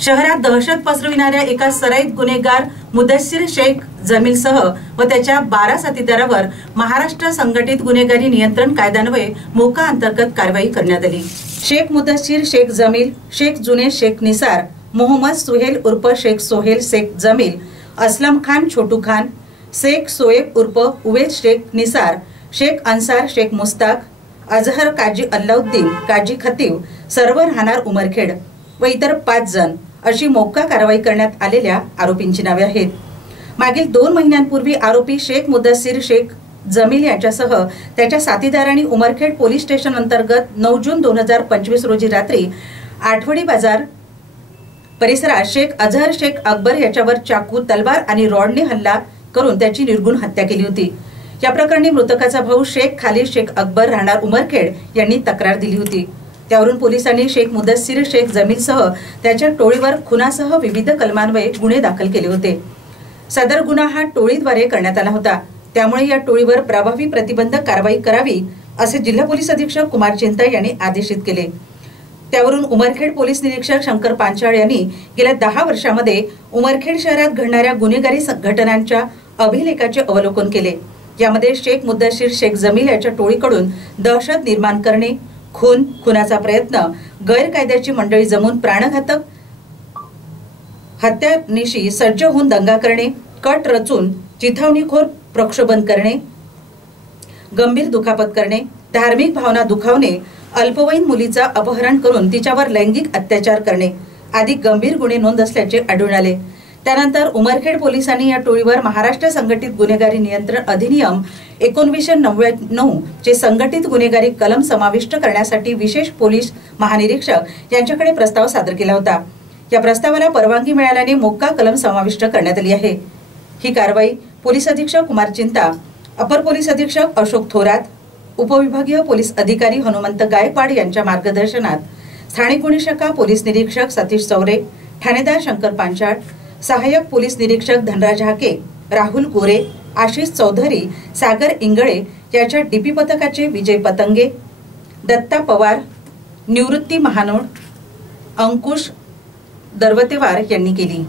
शहरात दहशत पसरविणाऱ्या एका सराईत गुन्हेगार मुदस्सीर शेख जमीलसह व त्याच्या 12 साथीदारावर महाराष्ट्र संघटित गुन्हेगारी नियंत्रण कायद्यान्वये मोका अंतर्गत कारवाई करण्यात आली। शेख मुदस्सीर शेख जमील, शेख जुने शेख निसार, मोहम्मद सुहेल उर्फ शेख सोहेल शेख जमील, असलम खान छोटू खान, शेख सोएब उर्फ उवेद शेख निसार, शेख अंसार शेख मुस्ताक, अजहर काजी अल्लाउद्दीन काजी खतीव सर्व राहणार उमरखेड व इतर 5 जण अशी मोक्का कारवाई करण्यात आलेल्या आरोपींची नावे आहेत। मागील 2 महिन्यांपूर्वी आरोपी शेख मुदस्सीर शेख जमील यांच्यासह त्याच्या साथीदारांनी उमरखेड पोलीस स्टेशन अंतर्गत 9 जून 2025 रोजी रात्री आठवडी बाजार परिसरात शेख अजहर शेख अकबर याच्यावर चाकू, तलवार आणि रॉडने हल्ला करून त्याची निर्गुण हत्या केली होती। या प्रकरणी मृतकाचा भाऊ शेख खालिद शेख अकबर राहणार उमरखेड यांनी तक्रार दिली होती। त्यावरून पोलिसांनी शेख मुदस्सीर शेख जमीलसह त्याच्या टोळीवर खुनासह विविध कलमान्वये गुन्हे दाखल केले होते। सदर गुन्हा हा टोळीद्वारे करण्यात आला होता, त्यामुळे या टोळीवर प्रभावी प्रतिबंधक कारवाई करावी असे जिल्हा पोलीस अधीक्षक कुमार चिंता यांनी आदेशित केले। त्यावरून उमरखेड पोलीस निरीक्षक शंकर पांचाळ यांनी गेल्या 10 वर्षांमध्ये उमरखेड शहरात घडणाऱ्या गुन्हेगारी घटनांच्या अभिलेखाचे अवलोकन केले। यामध्ये शेख मुदस्सीर शेख जमील याच्या टोळीकडून दहशत निर्माण करणे, खून, खुनाचा प्रयत्न, गैरकायद्याची मंडळी जमून प्राणघातक हत्यानिशी सज्ज होऊन दंगा करणे, कट रचून चिथावणीखोर प्रक्षोभन करणे, गंभीर दुखापत करणे, धार्मिक भावना दुखावणे, अल्पवयीन मुलीचा अपहरण करून तिच्यावर लैंगिक अत्याचार करणे आदी गंभीर गुन्हे नोंद असल्याचे आढळून आले। त्यानंतर उमरखेड पोलिसांनी या टोळीवर महाराष्ट्र संघटित गुन्हेगारी नियंत्रण अधिनियम 1999 चे संघटित गुन्हेगारी कलम समाविष्ट करण्यासाठी विशेष पोलीस महानिरीक्षक यांच्याकडे प्रस्ताव सादर केला होता। या प्रस्तावाला परवानगी मिळाल्याने मोक्का कलम समाविष्ट करण्यात आली आहे। ही कारवाई पोलीस अधीक्षक कुमार चिंता, अपर पोलीस अधीक्षक अशोक थोरात, उपविभागीय पोलीस अधिकारी हनुमंत गायकवाड यांच्या मार्गदर्शनात स्थानिक गुन्हे शाखा पोलीस निरीक्षक सतीश चौरे, ठाणेदार शंकर पांचाळ, सहाय्यक पोलीस निरीक्षक धनराज हाके, राहुल गोरे, आशिष चौधरी, सागर इंगळे याच्या डीपी पथकाचे विजय पतंगे, दत्ता पवार, निवृत्ती महानोड, अंकुश दरवतेवार यांनी केली।